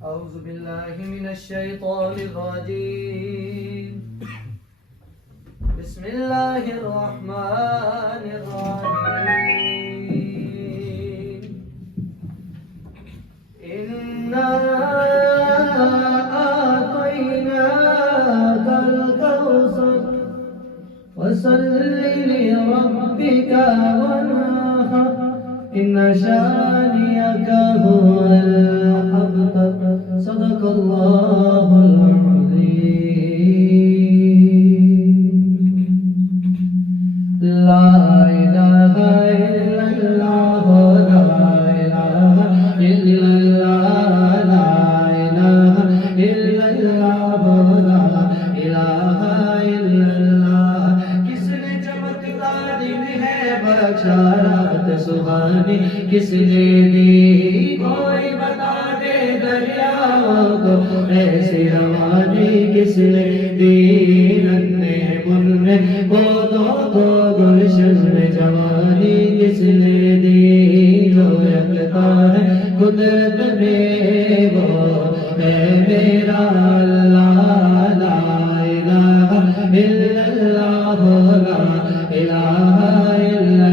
أعوذ بالله من الشيطان الرجيم بسم الله الرحمن الرحيم إنا أعطيناك الكوثر فصل لربك وانحر إن شانئك هو الأبتر صدق الله العظيم لا إله إلا الله لا إله إلا الله لا إله إلا الله لا إله إلا الله کس نے چمکتا دن ہے بشارت سبحانی کس نے دی کوئی بتا دے دریاؤں کو ایسی روانی کس نے دی ننے مننے بودوں کو گلشن میں جوانی کس نے دی جو یکتا ہے قدرت میں وہ ہے میرا اللہ لا الہ الا اللہ لا الہ الا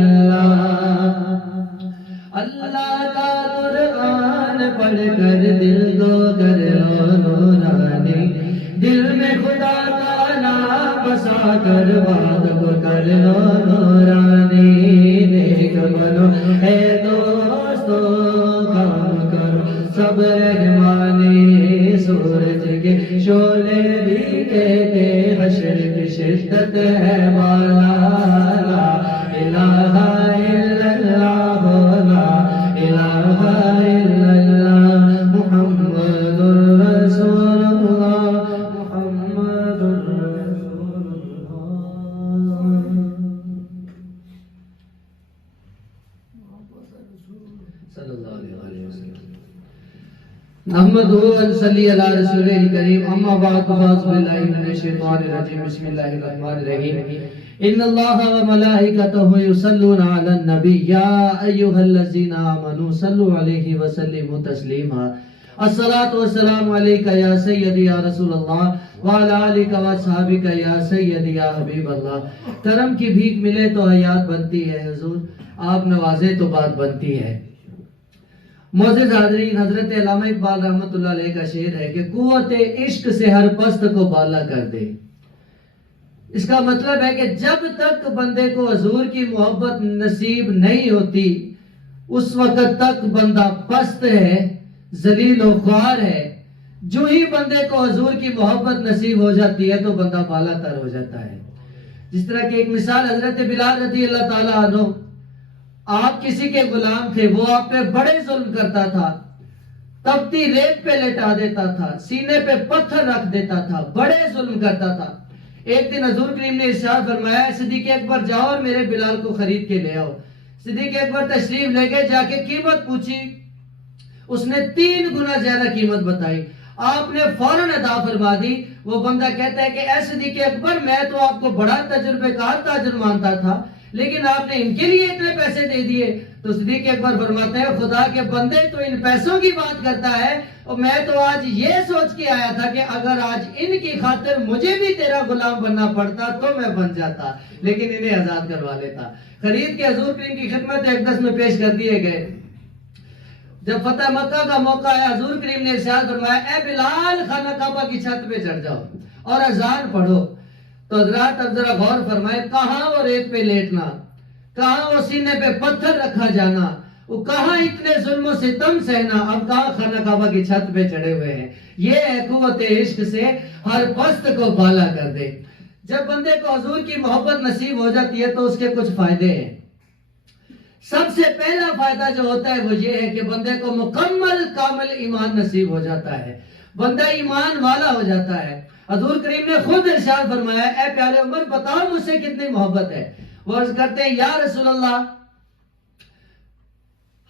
اللہ کا قرآن پڑھ کر دل کو کر لو نورانی دل میں خدا کا نام بسا کر بات کو کر لو نورانی نیک بنو اے دوستو کام کرو سب رحمانی سورج کے شعلے بھی کہتے حشر کی شدت ہے والا لا الہ الا اللہ لا الہ الا اللہ محمد رسول اللہ محمد رسول اللہ صلی اللہ علیہ وسلم نحمد ونصلی علی رسول الکریم اما بعد فاعوذ باللہ من الشیطان الرجیم بسم اللہ الرحمن الرحیم ان اللہ وملائکتہ یصلون علی النبی یا ایھا الذین آمنوا صلوا علیہ وسلموا تسلیما الصلاۃ والسلام علیک یا سیدی یا رسول اللہ وعلی آلک واصحابک یا سیدی یا حبیب اللہ کرم کی بھیک ملے تو حیات بنتی ہے حضور آپ نوازے تو بات بنتی ہے معزز حاضرین حضرت علامہ اقبال رحمۃ اللہ علیہ کا شعر ہے کہ قوت عشق سے ہر پست کو بالا کر دے اس کا مطلب ہے کہ جب تک بندے کو حضور کی محبت نصیب نہیں ہوتی اس وقت تک بندہ پست ہے ذلیل و خوار ہے جو ہی بندے کو حضور کی محبت نصیب ہو جاتی ہے تو بندہ بالا تر ہو جاتا ہے جس طرح کی ایک مثال حضرت بلال رضی اللہ تعالیٰ عنہ آپ کسی کے غلام تھے وہ آپ پہ بڑے ظلم کرتا تھا تپتی ریت پہ لٹا دیتا تھا سینے پہ پتھر رکھ دیتا تھا بڑے ظلم کرتا تھا ایک دن حضور کریم نے ارشاد فرمایا صدیق اکبر جاؤ اور میرے بلال کو خرید کے لے آؤ صدیق اکبر تشریف لے گئے جا کے قیمت پوچھی اس نے 3 گنا زیادہ قیمت بتائی آپ نے فوراً ادا فرما دی وہ بندہ کہتا ہے کہ اے صدیق اکبر میں تو آپ کو بڑا تجربے کار تاجر مانتا تھا لیکن آپ نے ان کے لیے اتنے پیسے دے دیے تو صدیق اکبر فرماتے ہیں خدا کے بندے تو ان پیسوں کی بات کرتا ہے اور میں تو آج یہ سوچ کے آیا تھا کہ اگر آج ان کی خاطر مجھے بھی تیرا غلام بننا پڑتا تو میں بن جاتا لیکن انہیں آزاد کروا لیتا خرید کے حضور کریم کی خدمت اقدس میں پیش کر دیے گئے جب فتح مکہ کا موقع ہے حضور کریم نے ارشاد فرمایا اے بلال خانہ کعبہ کی چھت پہ چڑھ جاؤ اور اذان پڑھو تو حضرات اب ذرا غور فرمائے کہاں وہ ریت پہ لیٹنا کہاں وہ سینے پہ پتھر رکھا جانا وہ کہاں اتنے ظلم و ستم سہنا اب کہاں خانہ کعبہ کی چھت پہ چڑھے ہوئے ہیں یہ ہے قوت عشق سے ہر پست کو بالا کر دے جب بندے کو حضور کی محبت نصیب ہو جاتی ہے تو اس کے کچھ فائدے ہیں سب سے پہلا فائدہ جو ہوتا ہے وہ یہ ہے کہ بندے کو مکمل کامل ایمان نصیب ہو جاتا ہے بندہ ایمان والا ہو جاتا ہے حضور کریم نے خود ارشاد فرمایا اے پیارے عمر بتاؤ مجھ سے کتنی محبت ہے وہ عرض کرتے ہیں یا رسول اللہ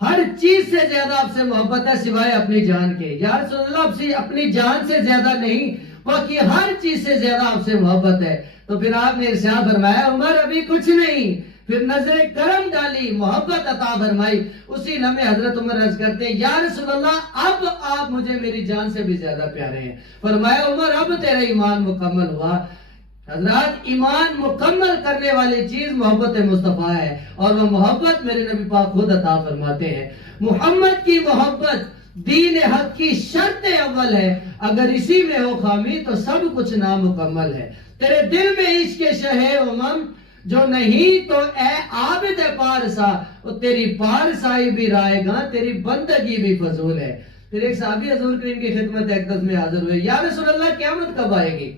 ہر چیز سے زیادہ آپ سے محبت ہے سوائے اپنی جان کے یا رسول اللہ آپ سے اپنی جان سے زیادہ نہیں باقی ہر چیز سے زیادہ آپ سے محبت ہے تو پھر آپ نے ارشاد فرمایا عمر ابھی کچھ نہیں پھر نظر کرم ڈالی، محبت عطا فرمائی. اسی لمحے حضرت عمر عرض کرتے ہیں یا رسول اللہ اب آپ مجھے میری جان سے بھی زیادہ پیارے ہیں. فرمایا عمر اب تیرا ایمان مکمل ہوا. حضرات ایمان مکمل کرنے والی چیز محبت مصطفیٰ ہے، اور وہ محبت میرے نبی پاک خود عطا فرماتے ہیں. محمد کی محبت دین حق کی شرط اول ہے، اگر اسی میں ہو خامی تو سب کچھ نامکمل ہے. تیرے دل میں عشق شہ امم جو نہیں تو اے عابد پارسا، اور تیری پارسائی بھی رائے گاں، تیری بندگی بھی فضول ہے. پھر ایک صحابی حضور کریم کی خدمت اقدس میں حاضر ہوئے، یا رسول اللہ قیامت کب آئے گی؟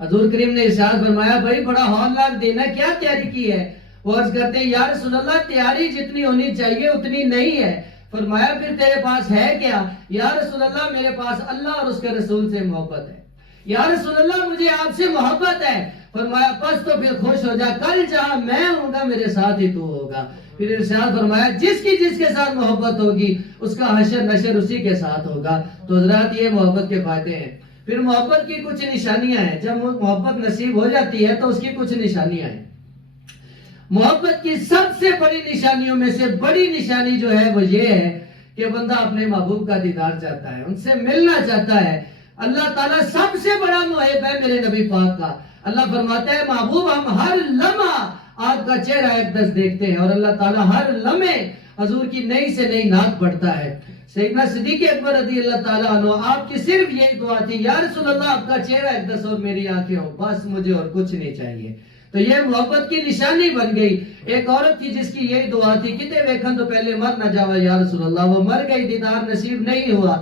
حضور کریم نے ارشاد فرمایا بھائی بڑا ہولناک دن ہے، کیا تیاری کی ہے؟ وہ عرض کرتے ہیں یا رسول اللہ تیاری جتنی ہونی چاہیے اتنی نہیں ہے. فرمایا پھر تیرے پاس ہے کیا؟ یا رسول اللہ میرے پاس اللہ اور اس کے رسول سے محبت ہے. یا رسول اللہ مجھے آپ سے محبت ہے. فرمایا پس تو پھر خوش ہو جا، کل جہاں میں ہوں گا میرے ساتھ ہی تو ہوگا. پھر ارشاد فرمایا جس کے ساتھ محبت ہوگی اس کا حشر نشر اسی کے ساتھ ہوگا. تو حضرات یہ محبت کے فائدے ہیں. پھر محبت کی کچھ نشانیاں ہیں. جب محبت نصیب ہو جاتی ہے تو اس کی کچھ نشانیاں ہیں. محبت کی سب سے بڑی نشانیوں میں سے بڑی نشانی جو ہے وہ یہ ہے کہ بندہ اپنے محبوب کا دیدار چاہتا ہے، ان سے ملنا چاہتا ہے. اللہ تعالیٰ سب سے بڑا محب ہے میرے نبی پاک کا. اللہ فرماتا ہے محبوب ہم ہر لمحہ آپ کا چہرہ اقدس دیکھتے ہیں، اور اللہ تعالیٰ ہر لمحے حضور کی نئی سے نئی نعت پڑھتا ہے. سیدنا صدیق اکبر رضی اللہ تعالیٰ عنہ آپ کی صرف یہی دعا تھی یا رسول اللہ آپ کا چہرہ اقدس اور میری آنکھیں ہو، بس مجھے اور کچھ نہیں چاہیے. تو یہ محبت کی نشانی بن گئی. ایک عورت تھی جس کی یہی دعا تھی کتے ویکھن تو پہلے مر نہ جاوا یا رسول اللہ. وہ مر گئی، دیدار نصیب نہیں ہوا.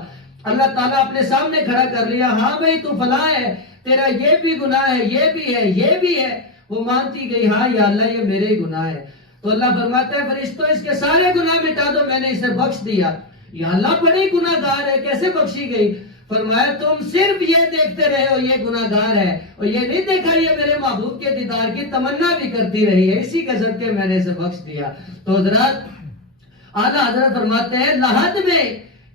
اللہ تعالیٰ اپنے سامنے کھڑا کر لیا، ہاں بھائی تو فلاں ہے، تیرا یہ بھی گناہ ہے، یہ بھی ہے، یہ بھی ہے. وہ مانتی گئی ہاں یا اللہ یہ میرے ہی گناہ ہے. تو اللہ فرماتا ہے فرشتوں اس کے سارے گناہ مٹا دو، میں نے اسے بخش دیا. یا اللہ بڑی گناہ گار ہے، کیسے بخشی گئی؟ فرمایا تم صرف یہ دیکھتے رہے ہو یہ گناہ گار ہے، اور یہ نہیں دیکھا یہ میرے محبوب کے دیدار کی تمنا بھی کرتی رہی ہے، اسی کے صدقے میں نے اسے بخش دیا. تو حضرات اعلیٰ حضرت فرماتے ہیں لحد میں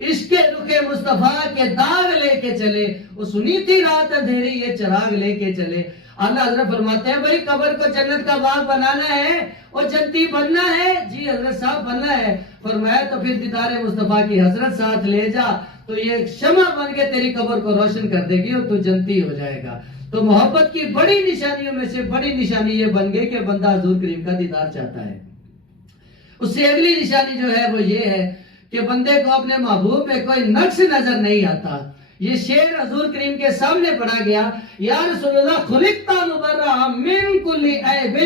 عشق رخ مصطفیٰ کے داغ لے کے چلے، وہ سنی تھی رات اندھیری یہ چراغ لے کے چلے. اعلیٰ حضرت فرماتے ہیں بھائی قبر کو جنت کا باغ بنانا ہے اور جنتی بننا ہے؟ جی حضرت صاحب بننا ہے. فرمایا تو پھر دیدار مصطفیٰ کی حضرت ساتھ لے جا، تو یہ شمع بن کے تیری قبر کو روشن کر دے گی اور تو جنتی ہو جائے گا. تو محبت کی بڑی نشانیوں میں سے بڑی نشانی یہ بن گئی کہ بندہ حضور کریم کا دیدار چاہتا ہے. اس سے اگلی نشانی جو ہے وہ یہ ہے کہ بندے کو اپنے محبوب میں کوئی نقص نظر نہیں آتا. یہ شعر حضور کریم کے سامنے پڑھا گیا، یا رسول اللہ خلقتا مبرأ من کل عیب.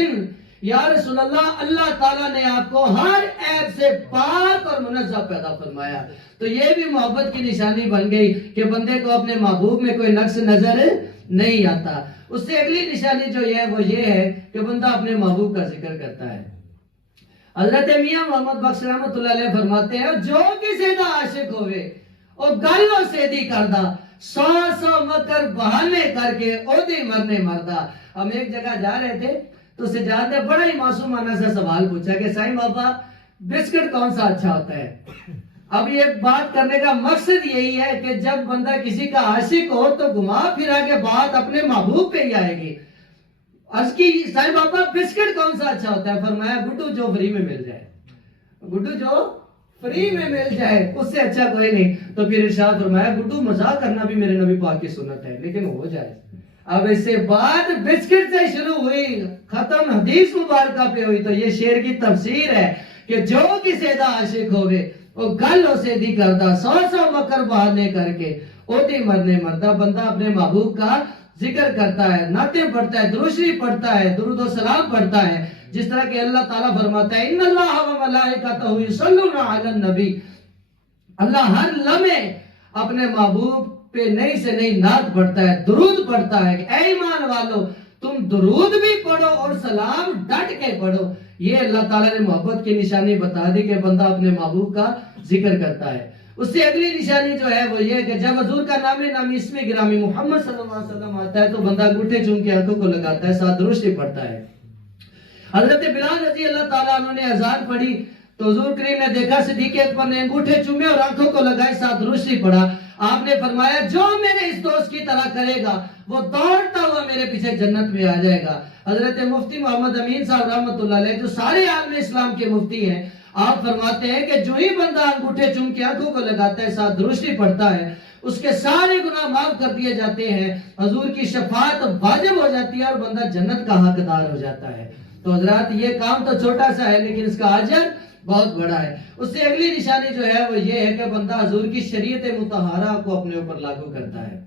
یا رسول اللہ اللہ تعالیٰ نے آپ کو ہر عیب سے پاک اور منزہ پیدا فرمایا. تو یہ بھی محبت کی نشانی بن گئی کہ بندے کو اپنے محبوب میں کوئی نقص نظر نہیں آتا. اس سے اگلی نشانی جو ہے وہ یہ ہے کہ بندہ اپنے محبوب کا ذکر کرتا ہے. حضرت میاں محمد بخش رحمت اللہ علیہ فرماتے ہیں جو کسی دا عاشق ہوئے اور گلوں سے دی کردہ 100 مکر بہانے کر کے او دی مرنے مردہ. ہم ایک جگہ جا رہے تھے تو سجاد نے بڑا ہی معصومانہ سا سوال پوچھا کہ سائیں بابا بسکٹ کون سا اچھا ہوتا ہے؟ اب یہ بات کرنے کا مقصد یہی ہے کہ جب بندہ کسی کا عاشق ہو تو گھما پھرا کے بات اپنے محبوب پہ ہی آئے گی. عرض کی سائیں بابا بسکٹ کون سا اچھا ہوتا ہے؟ فرمایا گڈو جو فری میں مل جائے، گڈو جو فری میں مل جائے اس سے اچھا کوئی نہیں. تو پھر ارشاد فرمایا گڈو مزاق کرنا بھی میرے نبی پاک کی سنت ہے لیکن ہو جائے. اب اس سے بات بسکٹ سے شروع ہوئی ختم حدیث مبارکہ پہ ہوئی. تو یہ شعر کی تفسیر ہے کہ جو کسی دا عاشق ہوئے وہ گل اسے دی کردہ 100 مکر بہانے کر کے او دی مرنے مردہ. بندہ اپنے محبوب کا ذکر کرتا ہے، نعتیں پڑھتا ہے، درود شریف پڑھتا ہے، درود و سلام پڑھتا ہے. جس طرح کہ اللہ تعالیٰ فرماتا ہے ان اللہ و ملائکتہ یصلون علی النبی. اللہ ہر لمحے اپنے محبوب پہ نئی سے نئی نعت پڑھتا ہے، درود پڑھتا ہے کہ اے ایمان والو تم درود بھی پڑھو اور سلام ڈٹ کے پڑھو. یہ اللہ تعالیٰ نے محبت کی نشانی بتا دی کہ بندہ اپنے محبوب کا ذکر کرتا ہے. اس سے اگلی نشانی جو ہے وہ یہ کہ جب حضور کا نام نامی اسم گرامی محمد صلی اللہ علیہ وسلم آتا ہے تو بندہ انگوٹھے چوم کے آنکھوں کو لگاتا ہے، ساتھ درود شریف پڑھتا ہے. حضرت بلال رضی اللہ تعالیٰ عنہ نے اذان پڑھی تو حضور کریم نے دیکھا صدیق اکبر نے انگوٹھے چومے اور آنکھوں کو لگائے، ساتھ درود شریف پڑھا. آپ نے فرمایا جو میرے اس دوست کی طرح کرے گا وہ دوڑتا ہوا میرے پیچھے جنت میں آ جائے گا۔ حضرت مفتی محمد امین صاحب رحمۃ اللہ علیہ جو سارے عالم اسلام کے مفتی ہیں، آپ فرماتے ہیں کہ جو ہی بندہ انگوٹھے چوم کے آنکھوں کو لگاتا ہے، ساتھ درشتی پڑھتا ہے، اس کے سارے گناہ معاف کر دیے جاتے ہیں، حضور کی شفاعت واجب ہو جاتی ہے اور بندہ جنت کا حقدار ہو جاتا ہے۔ تو حضرات یہ کام تو چھوٹا سا ہے لیکن اس کا اجر بہت بڑا ہے۔ اس سے اگلی نشانی جو ہے وہ یہ ہے کہ بندہ حضور کی شریعت مطہرہ کو اپنے اوپر لاگو کرتا ہے،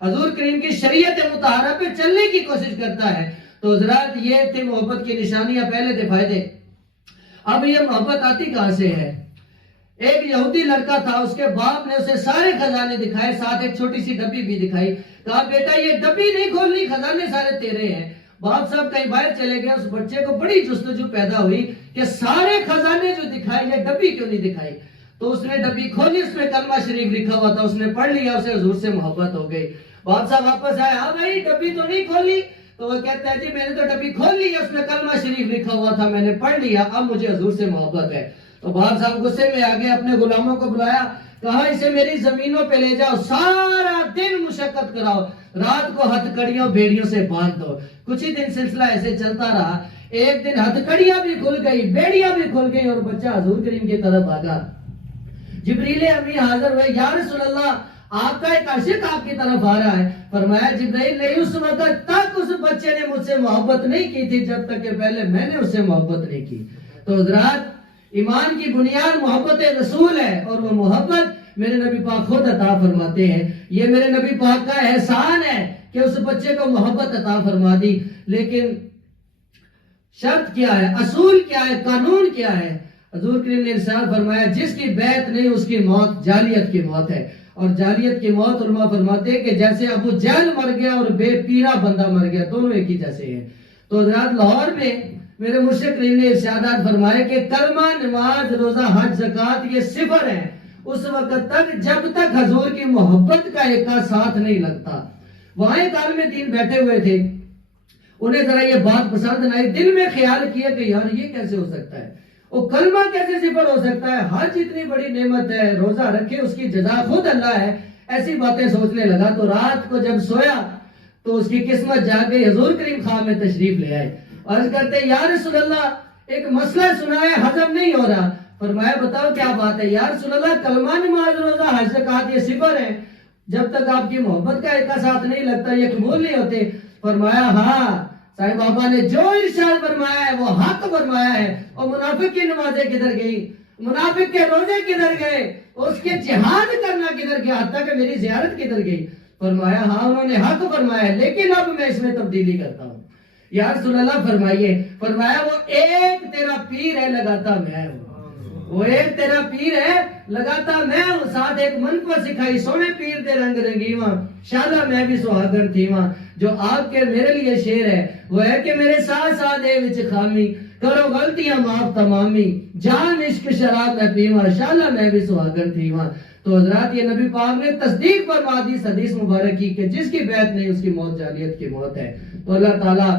حضور کریم کی شریعت مطہرہ پہ چلنے کی کوشش کرتا ہے۔ تو حضرات یہ تھے محبت کی نشانیاں، پہلے تھے فائدے۔ اب یہ محبت آتی کہاں سے ہے؟ ایک یہودی لڑکا تھا، اس کے باپ نے اسے سارے خزانے دکھائے، ساتھ ایک چھوٹی سی ڈبی بھی دکھائی، کہا بیٹا یہ ڈبی نہیں کھولنی، خزانے سارے تیرے ہیں۔ باپ صاحب کہیں باہر چلے گئے، اس بچے کو بڑی جستجو پیدا ہوئی کہ سارے خزانے جو دکھائے یہ ڈبی کیوں نہیں دکھائی؟ تو اس نے ڈبی کھولی، اس میں کلمہ شریف لکھا ہوا تھا، اس نے پڑھ لیا، اسے حضور سے محبت ہو گئی۔ باپ صاحب واپس آئے، ہاں بھائی ڈبی تو نہیں کھولی؟ تو وہ کہتا ہے جی میں نے تو ڈبی کھول لی ہے، اس میں کلمہ شریف لکھا ہوا تھا، میں نے پڑھ لیا، اب مجھے حضور سے محبت ہے۔ تو باپ صاحب غصے میں آگے اپنے غلاموں کو بلایا، کہا اسے میری زمینوں پہ لے جاؤ، سارا دن مشقت کراؤ، رات کو ہتھکڑیوں بیڑیوں سے باندھ دو۔ کچھ ہی دن سلسلہ ایسے چلتا رہا، ایک دن ہتھکڑیاں بھی کھل گئی، بیڑیاں بھی کھل گئی اور بچہ حضور کریم کی طرف آگا۔ جبریل امی حاضر ہوئے، یا رسول اللہ آپ کا ایک عاشق آپ کی طرف آ رہا ہے۔ فرمایا جبرائیل نہیں، اس وقت تک اس بچے نے مجھ سے محبت نہیں کی تھی جب تک کہ پہلے میں نے اس سے محبت نہیں کی۔ تو حضرات ایمان کی بنیاد محبت رسول ہے، اور وہ محبت میرے نبی پاک خود عطا فرماتے ہیں۔ یہ میرے نبی پاک کا احسان ہے کہ اس بچے کو محبت عطا فرما دی۔ لیکن شرط کیا ہے، اصول کیا ہے، قانون کیا ہے؟ حضور کریم نے ارشاد فرمایا جس کی بیعت نہیں اس کی موت جاہلیت کی موت ہے۔ اور جاہلیت کی موت علماء فرماتے ہیں کہ جیسے ابو جہل مر گیا اور بے پیرا بندہ مر گیا، دونوں ایک ہی جیسے ہیں۔ تو حضرات لاہور میں میرے مرشد کریم نے ارشادات فرمائے کہ کلمہ، نماز، روزہ، حج، زکوٰۃ یہ صفر ہیں اس وقت تک جب تک حضور کی محبت کا ایک ساتھ نہیں لگتا۔ وہاں ایک عالم دین بیٹھے ہوئے تھے، انہیں ذرا یہ بات پسند نہ آئی، دل میں خیال کیا کہ یار یہ کیسے ہو سکتا ہے، وہ کلمہ کیسے صفر ہو سکتا ہے، حج اتنی بڑی نعمت ہے، روزہ رکھے اس کی جزا خود اللہ ہے، ایسی باتیں سوچنے لگا۔ تو رات کو جب سویا تو اس کی قسمت جاگ گئی، حضور کریم خواہ میں تشریف لے آئے، عرض کرتے یا رسول اللہ ایک مسئلہ سنا ہے، ہضم نہیں ہو رہا۔ فرمایا بتاؤ کیا بات ہے؟ یا رسول اللہ کلمہ، نماز، روزہ، حج، زکوٰۃ یہ صفر ہے، جب تک آپ کی محبت کا ایک ساتھ نہیں لگتا یہ قبول نہیں ہوتے۔ فرمایا ہاں صاحب بابا نے جو ارشاد فرمایا ہے وہ حق فرمایا ہے۔ اور منافق کی نمازیں کدھر گئی، منافق کے روزے کدھر گئے، اس کے جہاد کرنا کدھر گیا، حتیٰ کہ میری زیارت کدھر گئی؟ فرمایا ہاں انہوں نے حق فرمایا ہے لیکن اب میں اس میں تبدیلی کرتا ہوں۔ یا رسول اللہ فرمائیے۔ فرمایا وہ ایک تیرا پیر ہے لگاتا میں ہوں، وہ ایک تیرا پیر ہے لگاتا میں ہوں، ساتھ ایک من کو سکھائی سونے پیر دے رنگ رنگیواں، شالا میں بھی سہاگن تھی وہاں۔ جو آپ کے میرے لیے شعر ہے وہ ہے کہ میرے ساتھ ساتھ دے وچ خامی، کرو غلطیاں معاف تمامی، جان عشق شراب میں پیواں، شالا میں بھی سہاگن تھی وہاں۔ تو حضرات یہ نبی پاک نے تصدیق فرما دی حدیث مبارک کی کہ جس کی بیعت نہیں اس کی موت جاہلیت کی موت ہے۔ تو اللہ تعالیٰ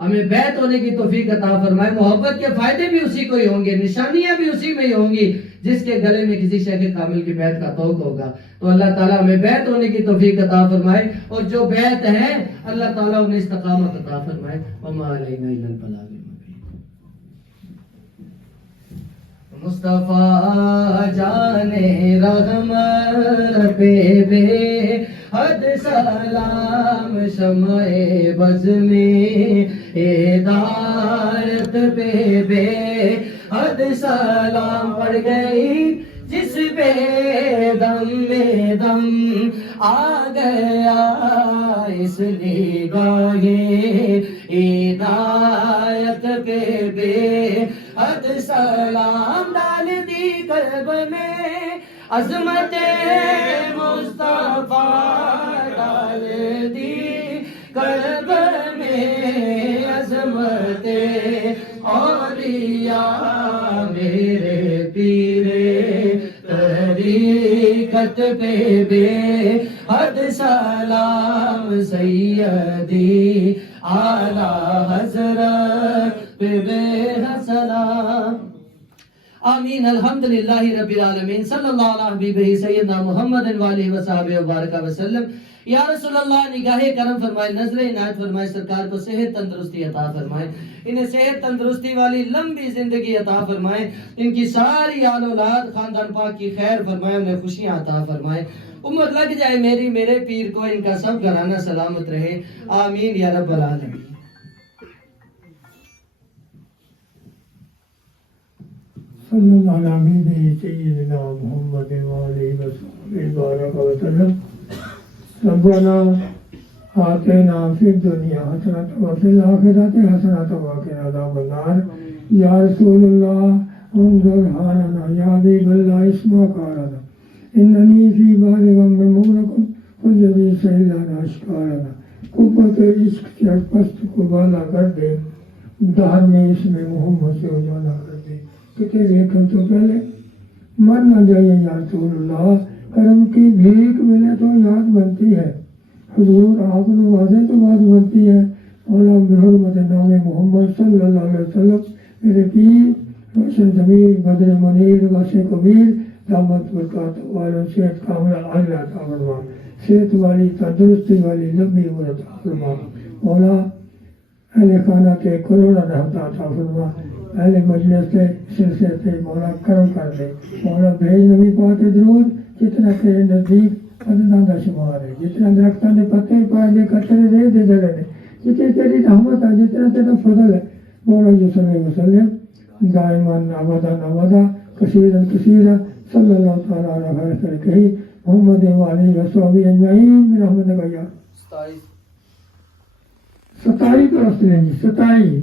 ہمیں بیعت ہونے کی توفیق عطا فرمائے۔ محبت کے فائدے بھی اسی کو ہی ہوں گے، نشانیاں بھی اسی میں ہی ہوں گی جس کے گلے میں کسی شیخ کامل کی بیعت کا توق ہوگا۔ تو اللہ تعالیٰ ہمیں بیعت ہونے کی توفیق عطا فرمائے، اور جو بیعت ہے اللہ تعالیٰ انہیں استقامت عطا فرمائے۔ وما علینا الا البلاغ المبین۔ مصطفیٰ جان رحمت پہ بے حد سلام، شمع بز میں ہدایت پہ بے حد سلام، پڑ گئی جس پہ دم میں دم آ گیا، اس نگاہ ہدایت پہ بے حد سلام، ڈال دی قلب میں عظمت مصطفیٰ، ڈال دی قلب میں عظمت اولیاء، میرے پیر طریقت پہ بے حد سلام، سیدی اعلیٰ حضرت پہ بے حد سلام۔ آمین الحمدللہ رب العالمین صلی اللہ علیہ حبیبہ سیدنا محمد وآلہ وصحبہ وبارک وسلم۔ یا رسول اللہ نگاہ کرم فرمائے، نظر عنایت فرمائے، سرکار کو صحت تندرستی عطا فرمائے، انہیں صحت تندرستی والی لمبی زندگی عطا فرمائے، ان کی ساری آل اولاد خاندان پاک کی خیر فرمائے، انہیں خوشیاں عطا فرمائے، امت لگ جائے میری میرے پیر کو، ان کا سب گھرانہ سلامت رہے، آمین یا رب العالمین۔ صلی اللہ علیہ سیدنا محمد وآلہ وصحبہ وبارک وسلم۔ ربنا آتنا فی الدنیا حسنۃ وفی الآخرۃ حسنۃ وقنا عذاب النار۔ یا رسول اللہ انظر حالنا، یا حبیب اللہ اسمع قولنا، اننی فی بحر غم مغرق فاجعل سیلنا اشکالنا۔ قوت عشق سے پست کو بالا کر دے، دہر میں اس میں محمد سے اجالا کر دے۔ کتنے دیکھیں تو پہلے مر نہ جائے یا رسول اللہ، کرم کی بھیک ملے تو یاد بنتی ہے، حضور آپ نوازے تو بات بنتی ہے۔ مولا بحرمت نام محمد صلی اللہ علیہ وسلم میرے پیر روشن ضمیر بدر منیر واسع کبیر دامت برکات والوں صحت کاملہ عاجلہ عطا فرما، صحت والی تندرستی والی لمبی عمر عطا فرما۔ مولا اہل خانہ کے کروڑا رحمت عطا فرما، اہل مجلس کے سلسلے سے مولا کرم کر دے۔ مولا بھیج نبی پاک درود، جتنا تیرے نزدیک عدداں دا شمار ہے، جتنا درختوں نے پتے پائے دے قطرے رہ دے جلے نے، جتنی تیری رحمت ہے، جتنا تیرا فضل ہے، مولا جو صلی وسلم دائمان ابدا ابدا کثیرا کثیرا صلی اللہ تعالیٰ علیہ خلقہ محمد وآلہ وصحبہ اجمعین برحمتک یا 27 کو رسل ہیں جی 27